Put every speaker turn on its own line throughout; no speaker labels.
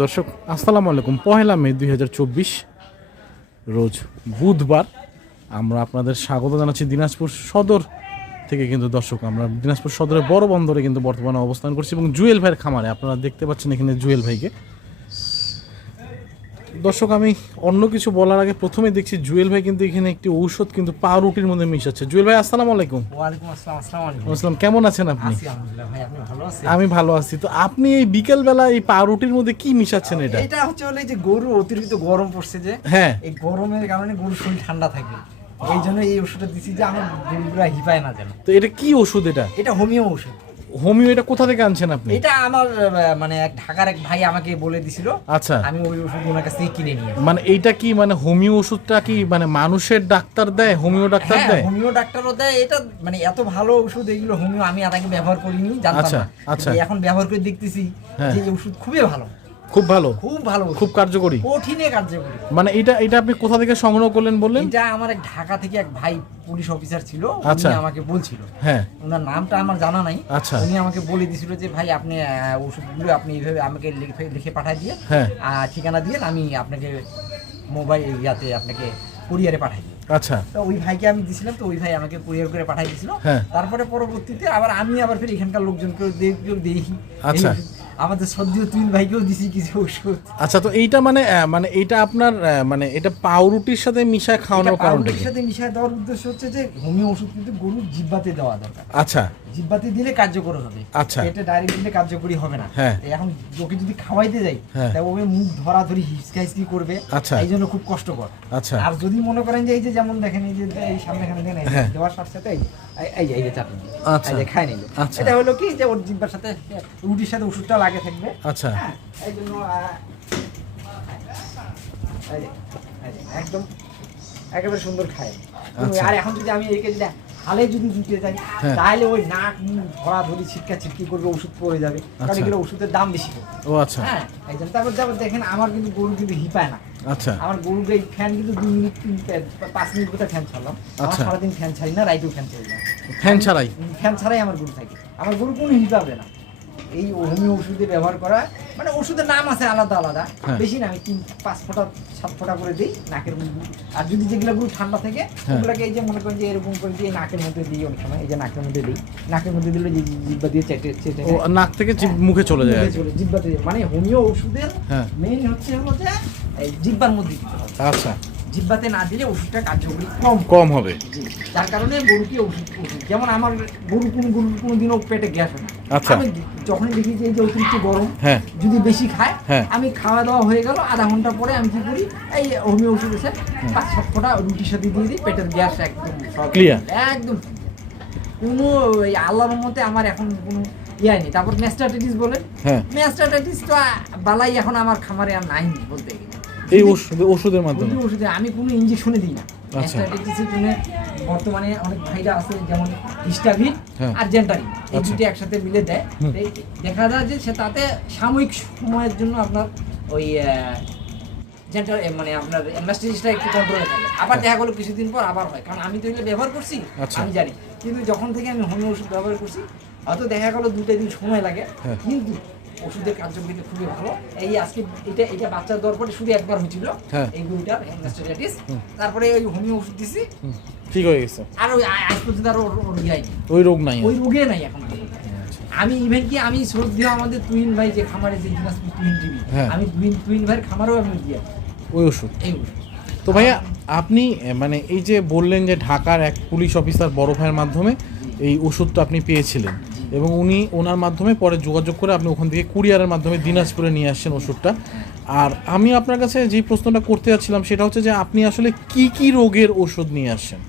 দর্শক, আসসালামু আলাইকুম। পহেলা মে দুই হাজার চব্বিশ, রোজ বুধবার আমরা আপনাদের স্বাগত জানাচ্ছি দিনাজপুর সদর থেকে। কিন্তু দর্শক, আমরা দিনাজপুর সদরের বড় বন্দরে কিন্তু বর্তমানে অবস্থান করছি এবং জুয়েল ভাইয়ের খামারে। আপনারা দেখতে পাচ্ছেন এখানে জুয়েল ভাইকে। দর্শক আমি অন্য কিছু বলার আগে প্রথমে দেখছি জুয়েল ভাই কিন্তু এখানে একটি ঔষধ কিন্তু পাউরুটির মধ্যে মিশাচ্ছে। জুয়েল ভাই আসসালামু আলাইকুম।
ওয়ালাইকুম আসসালাম আসসালামু আলাইকুম।
আসসালাম কেমন আছেন আপনি?
ভাই আপনি ভালো আছেন?
আমি ভালো আছি। তো আপনি এই বিকেল বেলা এই পাউরুটির মধ্যে কি মিশাচ্ছেন এটা?
এটা হচ্ছে হলে যে গরু অতিরিক্ত গরম পড়ছে যে
হ্যাঁ।
এই গরমের কারণে গরু শরীর ঠান্ডা থাকে। এই জন্য এই ওষুধটা দিছি যে আমার গরুগুলা হিপায় না যেন।
তো এটা কি ওষুধ এটা?
এটা হোমিও ওষুধ
হোমিও এটা কোথা থেকে আনছেন আপনি?
এটা আমার মানে এক ঢাকার এক ভাই আমাকে বলে দিছিল।
আচ্ছা।
আমি ওই ওষুধ ওনার কাছ থেকে কিনে নিয়ে
মানে এইটা কি মানে হোমিও ওষুধটা কি মানে মানুষের ডাক্তার দেয় হোমিও ডাক্তার
হ্যাঁ
দেয়?
হোমিও ডাক্তারও দেয়। এটা মানে এত ভালো ওষুধ এগুলো হোমিও আমি আর আগে ব্যবহার করিনি জানতাম
আচ্ছা,
না।
আচ্ছা।
এখন ব্যবহার করে দেখতেছি
হ্যাঁ।
যে ওষুধ খুবই ভালো।
খুব ভালো?
খুব ভালো।
খুব কার্যকরী?
কঠিনে কার্যকরী।
মানে এটা এটা আপনি কোথা থেকে সংগ্রহ করলেন বললেন?
এটা আমার এক ঢাকা থেকে এক ভাই পুলিশ অফিসার ছিল
আচ্ছা।
উনি আমাকে বলছিল।
হ্যাঁ।
ওনার নামটা আমার জানা নাই।
আচ্ছা।
উনি আমাকে বলে দিছিল যে ভাই আপনি ওষুধগুলো আপনি এইভাবে আমাকে লিখে লিখে পাঠাই দিয়ে
হ্যাঁ।
আর ঠিকানা দিয়ে আমি আপনাকে মোবাইল ইয়াতে আপনাকে কুরিয়ারে পাঠাই দিই।
আচ্ছা।
তো ওই ভাইকে আমি দিছিলাম তো ওই ভাই আমাকে কুরিয়ার করে পাঠাই দিছিল।
হ্যাঁ।
তারপরে পরবর্তীতে আবার আমি আবার ফের এখানকার লোকজনকেও দেখেও দেখি
আচ্ছা।
আমাদের সদ্য তুইন ভাইকেও দিছি কিছু ওষুধ।
আচ্ছা তো এইটা মানে মানে এটা আপনার মানে এটা পাউরুটির সাথে মিশায় খাওয়ানোর কারণটা
পাউরুটির সাথে মিশায় দেওয়ার উদ্দেশ্য হচ্ছে যে হোমিও ওষুধ কিন্তু গরুর জিব্বাতে দেওয়া দরকার।
আচ্ছা।
জিব্বাতে দিলে কার্যকর হবে
আচ্ছা।
পেটে ডাইরেক্ট দিলে কার্যকরী হবে না
হ্যাঁ।
এখন ওকে যদি খাওয়াইতে যাই
হ্যাঁ।
তাহলে ওকে মুখ ধরা ধরি হিসকা হিসকি করবে
আচ্ছা।
এই জন্য খুব কষ্টকর
আচ্ছা
আর যদি মনে করেন যে এই যে যেমন দেখেন এই যে এই সামনে এখানে দেন
হ্যাঁ।
দেওয়ার সাথে সাথে এই- এই- যে চাটনি
আচ্ছা।
এই যে খাই নিল
আচ্ছা।
এটা হলো কি যে ওর জিব্বার সাথে রুটির সাথে ওষুধটা লাগে থাকবে
আচ্ছা
এই জন্য একদম একেবারে সুন্দর খায়
আচ্ছা।
আর এখন যদি আমি একে যদি হালে যদি দিতে যাই
হ্যাঁ।
তাহলে ওই নাক ধরা ধরি ছিটকা ছিটকি করবে ওষুধ পড়ে যাবে। কারণ
আচ্ছা।
এগুলো ওষুধের দাম বেশি
ও আচ্ছা।
হ্যাঁ তারপর তারপর দেখেন আমার কিন্তু গরু কিন্তু হিপায় না।
আচ্ছা।
আমার গরুকে এই ফ্যান কিন্তু দুই মিনিট তিন পাঁচ মিনিট কোথায় ফ্যান ছাড়লাম। আমার
আচ্ছা।
সারাদিন ফ্যান ছাড়ি না রাইতেও ফ্যান ছাড়ি না।
ফ্যান ছাড়াই?
ফ্যান ছাড়াই আমার গরু থাকে। আমার গরু কোনো হিসাবে না। এই হোমিও ওষুধে ব্যবহার করা মানে ওষুধের নাম আছে আলাদা আলাদা।
হ্যাঁ।
বেশি না আমি তিন পাঁচ ফোঁটা সাত ফোঁটা করে দিই নাকের মধ্যে আর যদি যেগুলো গরু ঠান্ডা থাকে
হ্যাঁ।
ওগুলোকে এই যে মনে করেন যে এরকম করে দিয়ে নাকের মধ্যে দিই অনেক সময় এই যে নাকের মধ্যে দিই। নাকের মধ্যে দিলে জিব্বা দিয়ে চেটে চেটে
নাক থেকে মুখে চলে যায়
জিব্বাতে মানে হোমিও ওষুধের
হ্যাঁ।
মেইন হচ্ছে হলো যে এই জিব্বার মধ্যে দিতে হবে।
আচ্ছা।
জিব্বাতে না দিলে ওষুধটা কার্যকরী কম
কম হবে।
যার কারণে গরুকে ওষুধ যেমন আমার গরু কোন গরু কোনোদিনও পেটে গ্যাস হয় না।
আচ্ছা।
আমি যখনই দেখি যে অতিরিক্ত গরম
হ্যাঁ
যদি বেশি খায়
হ্যাঁ।
আমি খাওয়া দাওয়া হয়ে গেল আধা ঘণ্টা পরে আমি কি করি এই হোমিও ওষুধ এসে পাঁচ সাত ফোঁটা রুটির সাথে দিয়ে দিই পেটের গ্যাস একদম
Clear?
একদম কোনো আল্লাহর মতে আমার এখন কোনো ইয়ে নেই তারপর ম্যাস্টাটাইটিস বলে
হ্যাঁ
ম্যাস্টাটাইটিস তো বালাই এখন আমার খামারে আর নাই বলতে গেলে
এই ওষুধ ওষুধের মাধ্যমে
ওষুধে আমি কোনো ইঞ্জেকশনে দিই না
আচ্ছা।
ম্যাস্টাটাইটিসের জন্য বর্তমানে অনেক ভাইরা আছে যেমন হিস্টাভিন
হ্যাঁ।
আর জেন্টারিন এই
আচ্ছা।
দুটো একসাথে মিলে দেয় দেখা যায় যে সে তাতে সাময়িক সময়ের জন্য আপনার ওই জেন্টার মানে আপনার ম্যাস্টাটাইটিসটা একটু কন্ট্রোলে থাকে আবার দেখা গেলো কিছুদিন পর আবার হয় কারণ আমি তো এগুলো ব্যবহার করছি
আচ্ছা।
আমি জানি কিন্তু যখন থেকে আমি হোমিও ওষুধ ব্যবহার করছি হয়তো দেখা গেলো দুটো দিন সময় লাগে
হ্যাঁ।
কিন্তু ওষুধের কার্যকরিতা খুবই ভালো। এই আজকে এটা এটা বাচ্চা দেওয়ার পরে শুধু একবার হয়েছিল।
হ্যাঁ।
এই গরুটার ম্যাস্টাটাইটিস তারপরে ওই হোমিও ওষুধ দিছি।
ঠিক হয়ে গেছে।
আর ওই আজ পর্যন্ত আর ইয়ে হয়নি।
ওই রোগ নাই
ওই রোগে নাই এখন আমি ইভেন কি আমি শ্রদ্ধেয় আমাদের তুইন ভাই যে খামারে যে দিনাজপুর তুহিন টিভি
হ্যাঁ।
আমি তুহিন তুইন ভাইয়ের খামারেও আমি দিয়ে
ওই ওষুধ?
এই ওষুধ।
তো ভাইয়া আপনি মানে এই যে বললেন যে ঢাকার এক পুলিশ অফিসার বড় ভাইয়ের মাধ্যমে এই ওষুধটা আপনি পেয়েছিলেন। এবং উনি ওনার মাধ্যমে পরে যোগাযোগ করে আপনি ওখান থেকে কুরিয়ারের মাধ্যমে দিনাজপুরে নিয়ে আসছেন ওষুধটা। আর আমি আপনার কাছে যে প্রশ্নটা করতে যাচ্ছিলাম সেটা হচ্ছে যে আপনি আসলে কি কি রোগের ওষুধ নিয়ে আসছেন?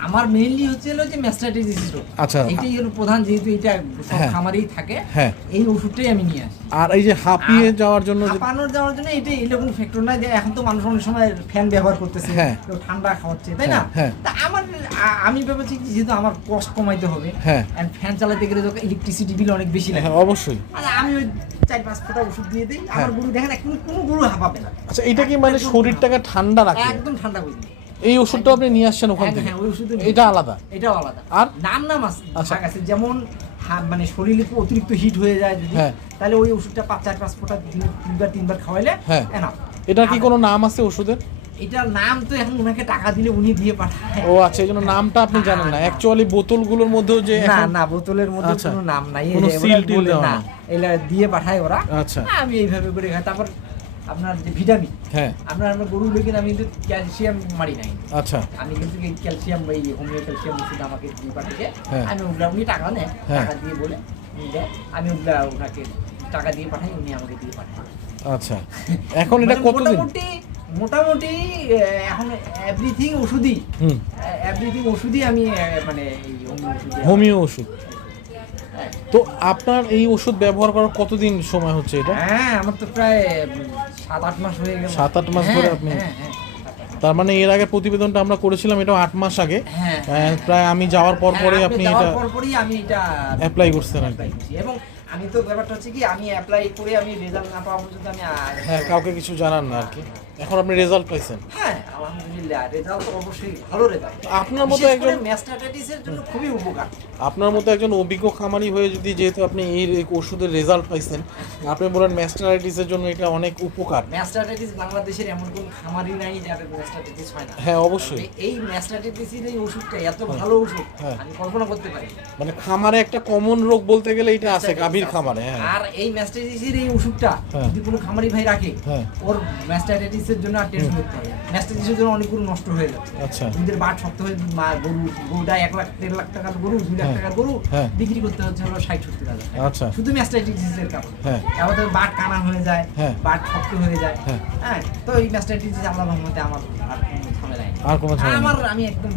আমার মেইনলি হচ্ছে হলো যে ম্যাস্টাটাইটিস রোগ
আচ্ছা।
এটাই হলো প্রধান যেহেতু এটা সব
হ্যাঁ।
খামারেই থাকে
হ্যাঁ।
এই ওষুধটাই আমি নিয়ে আসি
আর এই যে হাঁপিয়ে যাওয়ার জন্য
হাঁপানোর যাওয়ার জন্য এটা এরকম ফ্যাক্টর না যে এখন তো মানুষ অনেক সময় ফ্যান ব্যবহার করতেছে
হ্যাঁ।
কেউ ঠান্ডা খাওয়াচ্ছে তাই না
হ্যাঁ, হ্যাঁ।
তা আমার আমি ভেবেছি যেহেতু আমার কষ্ট কমাইতে হবে
হ্যাঁ।
ফ্যান চালাতে গেলে তো ইলেকট্রিসিটি বিল অনেক বেশি লাগে
হ্যাঁ অবশ্যই
আমি ওই চার পাঁচ ফোঁটা ওষুধ দিয়ে দিই আমার
হ্যাঁ।
গরু দেখেন এখন কোনো গরু হাঁপাবে না
আচ্ছা এটা কি মানে শরীরটাকে ঠান্ডা রাখে
একদম ঠান্ডা করে
এই ওষুধটা আপনি নিয়ে আসছেন ওখান
হ্যাঁ,
থেকে?
হ্যাঁ, ওই ওষুধ
এটা আলাদা?
এটাও আলাদা।
আর?
নাম নাম আছে
আচ্ছা।
ভাগ আছে। যেমন মানে শরীরে অতিরিক্ত হিট হয়ে যায় যদি
হ্যাঁ।
তাহলে ওই ওষুধটা পাঁচ চার পাঁচ ফোঁটা দিনে তিনবার তিনবার খাওয়াইলে
হ্যাঁ। এটার কি কোনো নাম আছে ওষুধের?
এটার নাম তো এখন ওনাকে টাকা দিলে উনি দিয়ে পাঠায়।
ও আচ্ছা এই জন্য নামটা আপনি জানেন না। অ্যাকচুয়ালি বোতলগুলোর মধ্যেও যে
না না বোতলের মধ্যে
আচ্ছা।
কোনো নাম নাই।
কোনো
ওরা
টিল
না। এগুলা দিয়ে পাঠায় ওরা।
আচ্ছা।
আমি এইভাবে করে খাই। তারপর আপনার যে ভিটামিন
হ্যাঁ।
আপনার আমরা গরু লেগে আমি কিন্তু ক্যালসিয়াম মারি নাই।
আচ্ছা।
আমি কিন্তু এই ক্যালসিয়াম এই হোমিও ক্যালসিয়াম ওষুধ আমাকে দিয়ে পাঠিয়ে
হ্যাঁ।
আমি ওগুলা উনি টাকা নেয়
হ্যাঁ।
টাকা দিয়ে বলে আমি ওগুলা ওনাকে টাকা দিয়ে পাঠাই উনি আমাকে দিয়ে পাঠায়।
আচ্ছা। এখন এটা
মানে
কতদিন?
মোটামুটি মোটামুটি এখন এভরিথিং ওষুধই।
হুম।
এভরিথিং ওষুধই আমি মানে হোমিও ওষুধ। হ্যাঁ।
তো আপনার এই ওষুধ ব্যবহার করার কতদিন সময় হচ্ছে এটা?
হ্যাঁ আমার তো প্রায় সাত আট মাস হয়ে
ধরে আপনি-
হ্যাঁ, হ্যাঁ।
তার মানে এর আগে প্রতিবেদনটা আমরা করেছিলাম এটা আট মাস আগে। প্রায় আমি যাওয়ার পর পরে আপনি এটা
আমি এটা
অ্যাপ্লাই করছেন।
এবং আমি তো ব্যাপারটা হচ্ছে কি আমি অ্যাপ্লাই করে আমি রেজাল্ট না পাওয়া পর্যন্ত আমি
হ্যাঁ কাউকে কিছু জানান না আর কি। এখন আপনি রেজাল্ট পাইছেন।
হ্যাঁ আলহামদুলিল্লাহ রেজাল্ট তো অবশ্যই ভালো রেজাল্ট
আপনার মতো একজন
ম্যাস্টাটাইটিসের জন্য খুবই উপকার।
আপনার মতো একজন অভিজ্ঞ খামারি হয়ে যদি যেহেতু আপনি এই ওষুধের রেজাল্ট পাইছেন আপনি বলেন ম্যাস্টারাইটিসের জন্য এটা অনেক উপকার।
ম্যাস্টাটাইটিস বাংলাদেশের এমন কোন খামারই নাই যাদের ম্যাস্টাটাইটিস হয় না।
হ্যাঁ অবশ্যই।
এই ম্যাস্টাটাইটিসের এই ওষুধটা এত ভালো ওষুধ
হ্যাঁ।
আমি কল্পনা করতে পারি
মানে খামারে একটা কমন রোগ বলতে গেলে এটা আছে গাভীর খামারে হ্যাঁ।
আর এই ম্যাস্টাইটিসের এই ওষুধটা
হ্যাঁ।
যদি কোনো খামারি ভাই রাখে
হ্যাঁ।
ওর ম্যাস্টাইটিসের জন্য আর টেনশন করতে হবে জন্য অনেক গরু নষ্ট হয়ে যাচ্ছে
আচ্ছা
দুধের বাট শক্ত হয়ে মা গরু গরুটা এক লাখ দেড় লাখ টাকার গরু দুই লাখ
হ্যাঁ।
টাকার গরু
হ্যাঁ।
বিক্রি করতে হচ্ছে হলো ষাট সত্তর হাজার।
আচ্ছা
শুধু ম্যাস্টাইটিসের কারণে
হ্যাঁ।
আমাদের বাট কানা হয়ে যায়
হ্যাঁ।
বাট শক্ত হয়ে যায়
হ্যাঁ।
হ্যাঁ তো এই ম্যাস্টাইটিস আল্লাহ রহমতে আমার আর কোনো সময় নেই
আর কোনো
আমার আমি একদম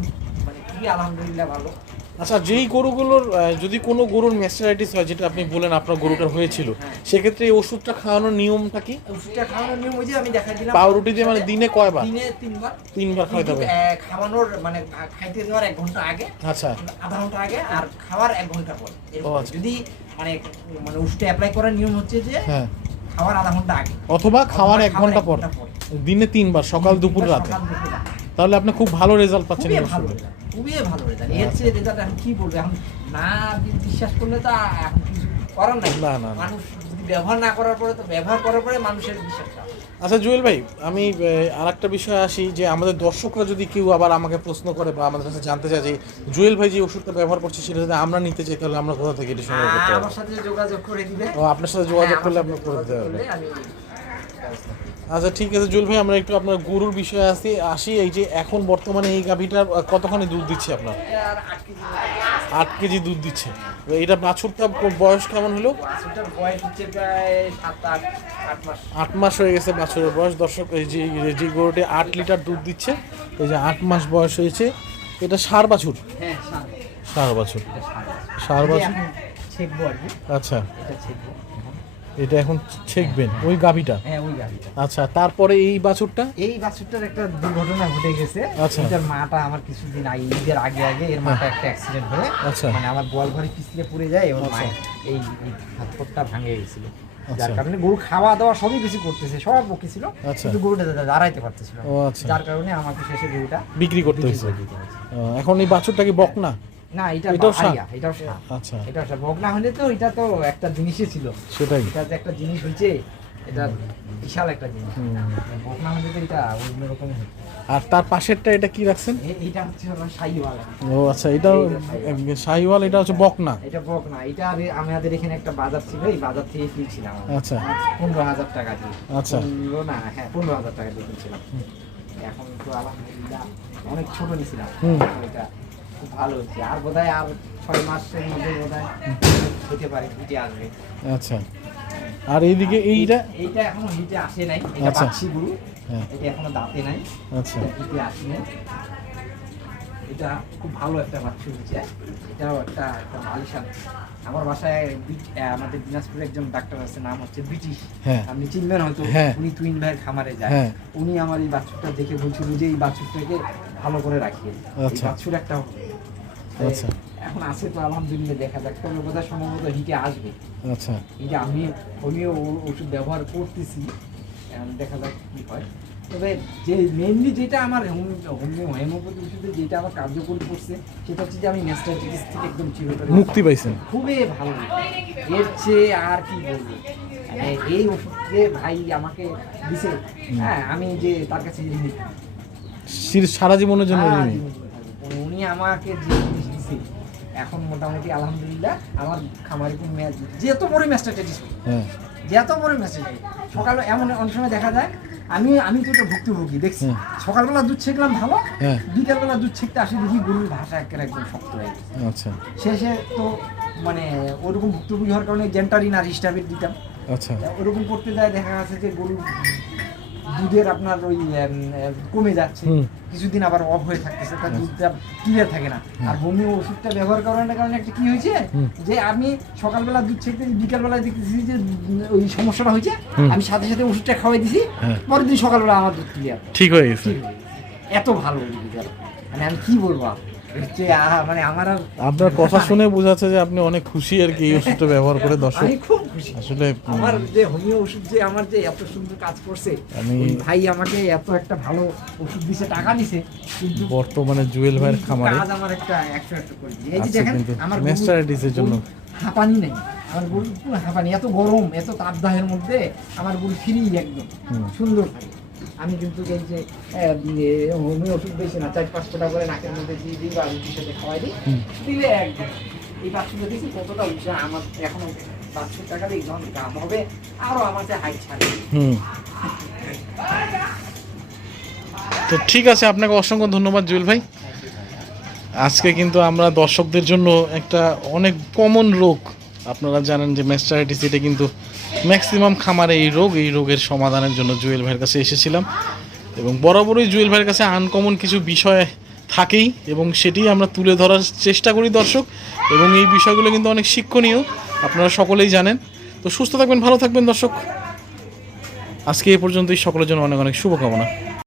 মানে কি আলহামদুলিল্লাহ ভালো
আচ্ছা যেই গরুগুলোর যদি কোনো গরুর ম্যাস্টারাইটিস হয় যেটা আপনি বলেন আপনার গরুটার হয়েছিল
হ্যাঁ।
সেক্ষেত্রে এই ওষুধটা খাওয়ানোর নিয়মটা কি?
ওষুধটা খাওয়ানোর নিয়ম ওই যে আমি দেখাই দিলাম।
পাউরুটি দিয়ে মানে দিনে কয়বার?
দিনে তিনবার।
তিনবার খাওয়াতে হবে।
খাওয়ানোর মানে খাইতে দেওয়ার এক ঘণ্টা আগে
আচ্ছা।
আধা ঘণ্টা আগে আর খাওয়ার এক ঘণ্টা পর। এরকম।
আচ্ছা।
যদি মানে মানে ওষুধটা অ্যাপ্লাই করার নিয়ম হচ্ছে যে
হ্যাঁ।
খাওয়ার আধা ঘণ্টা আগে।
অথবা খাওয়ার এক ঘণ্টা পর। দিনে তিনবার সকাল দুপুর রাতে।
সকাল দুপুর রাতে।
তাহলে আপনি খুব ভালো রেজাল্ট পাচ্ছেন
খুবই ভালো। রেজাল্ট এর চেয়ে রেজাল্ট এখন কি বলব? এখন না বিশ্বাস করলে তো এখন কিছু করার নাই।
না, না, না।
মানুষ যদি ব্যবহার না করার পরে তো ব্যবহার করার পরে মানুষের বিশ্বাস
আচ্ছা জুয়েল ভাই আমি আর একটা বিষয়ে আসি যে আমাদের দর্শকরা যদি কেউ আবার আমাকে প্রশ্ন করে বা আমাদের কাছে জানতে চায় যে জুয়েল ভাই যে ওষুধটা ব্যবহার করছে সেটা যদি আমরা নিতে চাই তাহলে আমরা কোথা থেকে এটা সংগ্রহ করতে
আহ,
পারব?
আমার সাথে যোগাযোগ করে দিবে।
ও আপনার সাথে যোগাযোগ
হ্যাঁ,
করলে আপনি করে দিতে পারবেন আচ্ছা ঠিক আছে জুয়েল ভাই আমরা একটু আপনার গরুর বিষয়ে আসি আসি। এই যে এখন বর্তমানে এই গাভীটার কতখানি দুধ দিচ্ছে আপনার?
আট কেজি
দুধ দিচ্ছে। এটা বাছুরটা বয়স কেমন হলো?
আট মাস।
হয়ে গেছে বাছুরের বয়স। দর্শক এই যে যে গরুটি আট লিটার দুধ দিচ্ছে এই যে আট মাস বয়স হয়েছে এটা সার বাছুর?
হ্যাঁ
সার। বাছুর। সার। বাছুর? আচ্ছা।
এটা এখন।
ছেকবেন ওই গাভীটা
হ্যাঁ ওই গাড়িটা
আচ্ছা তারপরে এই বাছুরটা
এই বাছুরটার একটা দুর্ঘটনা ঘটে গেছে
আচ্ছা।
এটার মাটা আমার কিছুদিন আগে ঈদের আগে আগে এর মাটা একটা অ্যাক্সিডেন্ট হয়ে
আচ্ছা।
মানে আমার গোয়াল ঘরে পিছলে পড়ে যায় এবং
আচ্ছা।
মায়ের এই এই হাত পটটা ভাঙে গেছিল
আচ্ছা।
যার কারণে গরু খাওয়া দাওয়া সবই বেশি করতেছে সব ওকে ছিল
আচ্ছা।
কিন্তু গরুটা দাঁড়াইতে পারতেছিল না।
ও আচ্ছা
যার কারণে আমাকে শেষে গরুটা
বিক্রি করতে হয়েছে এখন এই বাছুরটা কি বক না
না এটা
এটাও?
আরিয়া, এটাও ষাঁড়।
আচ্ছা
ষাঁড়। বক না হলে তো এটা তো একটা জিনিসই ছিল
সেটাই
এটা যে একটা জিনিস হয়েছে এটা বিশাল একটা জিনিস। বক না হলে তো এটা অন্যরকম।
আর তার পাশেরটা এটা কি রাখছেন
এ- এইটা হচ্ছে হলো শাহিওয়াল
ও আচ্ছা এটাও শাহিওয়াল এটা হচ্ছে বক না
এটা বক না এটা আমি- আমাদের এখানে একটা বাজার ছিল এই বাজার থেকে কিনছিলাম
আচ্ছা।
পনেরো হাজার টাকা দিয়ে
আচ্ছা।
না হ্যাঁ পনেরো হাজার টাকা দিয়ে কিনছিলাম এখন তো আলহামদুলিল্লাহ অনেক ছোট নিছিলাম
হুম।
এটা খুব ভালো হচ্ছে আর বোধহয় আর ছয় মাসের মধ্যে বোধহয় হতে পারে হিটে আসবে।
আচ্ছা। আর এইদিকে এইটা?
এইটা এখনও হিটে আসে নাই। এটা। বাচ্চি এটা এখনও দাঁতে নাই।
আচ্ছা।
হিটে আসে নাই। এটা খুব ভালো একটা বাচ্চা হচ্ছে এটাও একটা আমার বাসায় আমাদের দিনাজপুরে একজন ডাক্তার আছে নাম হচ্ছে ব্রিটিশ।
হ্যাঁ।
আপনি চিনবেন হয়তো
হ্যাঁ।
উনি টুইন ভাইয়ের খামারে যায়।
হ্যাঁ।
উনি আমার এই বাছুরটা দেখে বলছিল যে এই বাছুরটাকে ভালো করে রাখি
আচ্ছা।
বাছুর একটা
আচ্ছা।
এখন আছে তো আলহামদুলিল্লাহ দেখা যাক। তবে বোধহয় সম্ভবত হিটে আসবে।
আচ্ছা।
হিটে আমি হোমিও ওষুধ ব্যবহার করতেছি। দেখা যাক কি হয়। তবে যে মেনলি যেটা আমার হোমিও হেমোপ্যাথি ওষুধে যেটা আমার কার্যকরী করছে সেটা হচ্ছে যে আমি ম্যাস্টাইটিস থেকে একদম চিরতরে
মুক্তি পাইছেন।
খুবই ভালো এর চেয়ে আর কি বলব? মানে এই ওষুধ যে ভাই আমাকে দিছে। হ্যাঁ আমি যে তার কাছে
সির- জীবনের জন্য ঋণী।
উনি- আমাকে যে দিছে এখন মোটামুটি আলহামদুলিল্লাহ আমার খামারে কোনো ম্যাচ যেত বড় ম্যাস্টাইটিস
হ্যাঁ।
যত বড় মেসেজ সকালে এমন অনেক সময় দেখা যায় আমি আমি তো এটা ভুক্তভোগী দেখছি। সকালবেলা দুধ ছেঁকলাম ভালো
হ্যাঁ।
বিকালবেলা দুধ ছেঁকতে আসি দেখি গরুর ভাষা একের একদম শক্ত হয়ে গেছে।
আচ্ছা।
শেষে তো মানে ওরকম ভুক্তভোগী হওয়ার কারণে জেন্টারিন আর স্টাবিট দিতাম।
আচ্ছা।
ওরকম করতে যায় দেখা যাচ্ছে যে গরুর দুধের আপনার ওই কমে যাচ্ছে। কিছুদিন আবার অফ হয়ে থাকতেছে তার দুধটা ক্লিয়ার থাকে না। আর হোমিও ওষুধটা ব্যবহার করার কারণে একটা কি হয়েছে যে আমি সকালবেলা দুধ ছেঁকতে বিকালবেলা দেখতেছি যে ওই সমস্যাটা হয়েছে আমি সাথে সাথে ওষুধটা খাওয়াই দিছি
হ্যাঁ।
পরের দিন সকালবেলা আমার দুধ ক্লিয়ার
ঠিক হয়ে গেছে।
এত ভালো মানে আমি কি বলব? মানে
আপনার কথা শুনে বোঝাচ্ছে যে আপনি অনেক খুশি আর কি এই ওষুধটা ব্যবহার করে দর্শক।
খুব খুশি।
আসলে
আমার যে হোমিও ওষুধ যে আমার যে এত সুন্দর কাজ করছে
আমি-
ভাই আমাকে এত একটা ভালো ওষুধ দিছে টাকা কিন্তু
বর্তমানে জুয়েল ভাইয়ের খামারে
আমার একটা একশো একশো করে এই যে দেখেন আমার
জন্য।
হাঁপানি নেই। আমার গরু হাঁপানি এত গরম এত তাপদাহের মধ্যে আমার গরু ফ্রি একদম। সুন্দর থাকে। আমি কিন্তু এই যে হোমিও ওষুধ বেশি না চার পাঁচ ফোটা করে নাকের মধ্যে দিয়ে দিই বা রুটির সাথে খাওয়াই দিই। দিলে একদম এই বাচ্চাটা দেখছি কতটা উঠছে আমার এখনও বাচ্চার টাকা দিয়ে যখন দাম হবে আরও আমার যে হাইট ছাড়বে।
তো ঠিক আছে আপনাকে অসংখ্য ধন্যবাদ জুয়েল ভাই। আজকে কিন্তু আমরা দর্শকদের জন্য একটা অনেক কমন রোগ আপনারা জানেন যে ম্যাস্টারাইটিস এটা কিন্তু ম্যাক্সিমাম খামারে এই রোগ, এই রোগের সমাধানের জন্য জুয়েল ভাইয়ের কাছে এসেছিলাম। এবং বরাবরই জুয়েল ভাইয়ের কাছে আনকমন কিছু বিষয় থাকেই এবং সেটি আমরা তুলে ধরার চেষ্টা করি দর্শক। এবং এই বিষয়গুলো কিন্তু অনেক শিক্ষণীয়, আপনারা সকলেই জানেন। তো সুস্থ থাকবেন, ভালো থাকবেন দর্শক। আজকে এ পর্যন্তই, সকলের জন্য অনেক অনেক শুভকামনা।